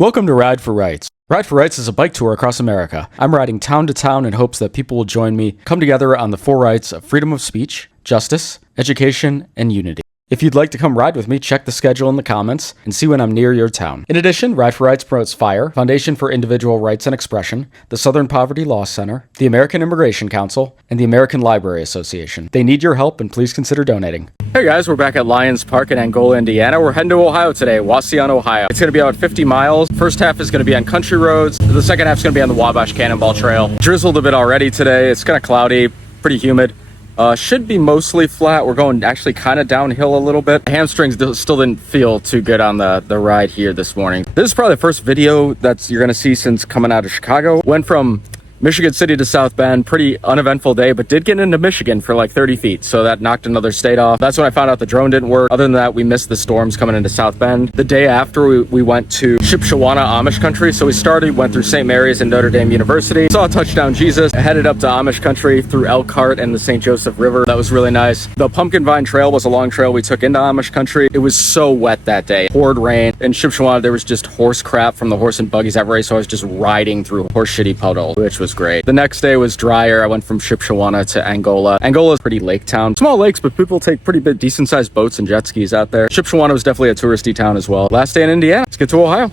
Welcome to Ride for Rights. Ride for Rights is a bike tour across America. I'm riding town to town in hopes that people will join me, come together on the four rights of freedom of speech, justice, education, and unity. If you'd like to come ride with me, check the schedule in the comments and see when I'm near your town. In addition, Ride for Rights promotes FIRE, Foundation for Individual Rights and Expression, the Southern Poverty Law Center, the American Immigration Council, and the American Library Association. They need your help and please consider donating. Hey guys, we're back at Lions Park in Angola, Indiana. We're heading to Ohio today, Waseon, Ohio. It's going to be about 50 miles. First half is going to be on country roads. The second half is going to be on the Wabash Cannonball Trail. Drizzled a bit already today. It's kind of cloudy, pretty humid. Should be mostly flat. We're going actually kind of downhill a little bit. Hamstrings still didn't feel too good on the ride here this morning. This is probably the first video that you're going to see since coming out of Chicago. Went from Michigan City to South Bend, pretty uneventful day, but did get into Michigan for like 30 feet. So that knocked another state off. That's when I found out the drone didn't work. Other than that, we missed the storms coming into South Bend. The day after, we went to Shipshewana Amish country. So we went through St. Mary's and Notre Dame University, saw Touchdown Jesus, headed up to Amish country through Elkhart and the St. Joseph River. That was really nice. The Pumpkin Vine Trail was a long trail we took into Amish country. It was so wet that day. Poured rain. In Shipshewana, there was just horse crap from the horse and buggies that race. So I was just riding through horse shitty puddle, which was great. The next day was drier. I went from Shipshewana to Angola. Angola is a pretty lake town. Small lakes, but people take pretty big, decent sized boats and jet skis out there. Shipshewana was definitely a touristy town as well. Last day in Indiana. Let's get to Ohio.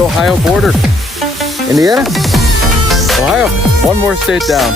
Ohio border. Indiana, Ohio, one more state down.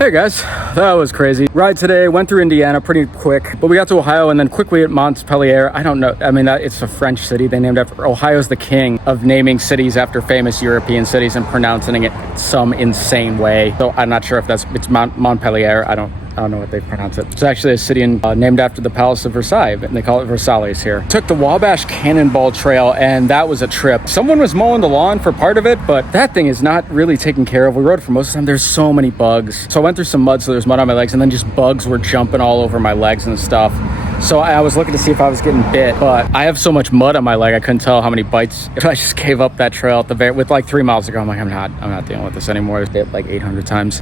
Hey guys, that was crazy. Ride today, went through Indiana pretty quick, but we got to Ohio and then quickly at Montpellier. I don't know, I mean, it's a French city they named after. Ohio's the king of naming cities after famous European cities and pronouncing it some insane way. So I'm not sure if it's Montpellier. I don't know what they pronounce it. It's actually a city named after the Palace of Versailles, and they call it Versailles here. Took the Wabash Cannonball Trail, and that was a trip. Someone was mowing the lawn for part of it, but that thing is not really taken care of. We rode for most of the time. There's so many bugs. So I went through some mud, so there's mud on my legs, and then just bugs were jumping all over my legs and stuff. So I was looking to see if I was getting bit, but I have so much mud on my leg, I couldn't tell how many bites. I just gave up that trail with like 3 miles to go. I'm like, I'm not dealing with this anymore. I was bit like 800 times.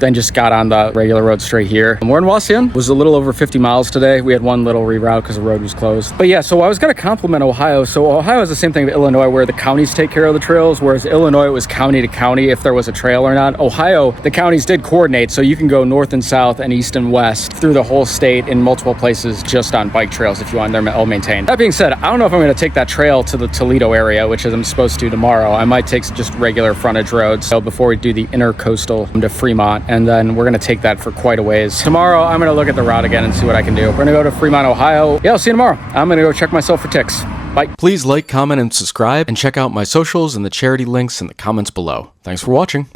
Then just got on the regular road straight here. And we're in Waseon. It was a little over 50 miles today. We had one little reroute because the road was closed. But yeah, so I was going to compliment Ohio. So Ohio is the same thing with Illinois, where the counties take care of the trails, whereas Illinois, it was county to county if there was a trail or not. Ohio, the counties did coordinate, so you can go north and south and east and west through the whole state in multiple places just on bike trails if you want. They're all maintained. That being said, I don't know if I'm going to take that trail to the Toledo area, which I'm supposed to tomorrow. I might take just regular frontage roads so before we do the intercoastal to Fremont, and then we're going to take that for quite a ways. Tomorrow, I'm going to look at the route again and see what I can do. We're going to go to Fremont, Ohio. Yeah, I'll see you tomorrow. I'm going to go check myself for ticks. Bye. Please like, comment, and subscribe, and check out my socials and the charity links in the comments below. Thanks for watching.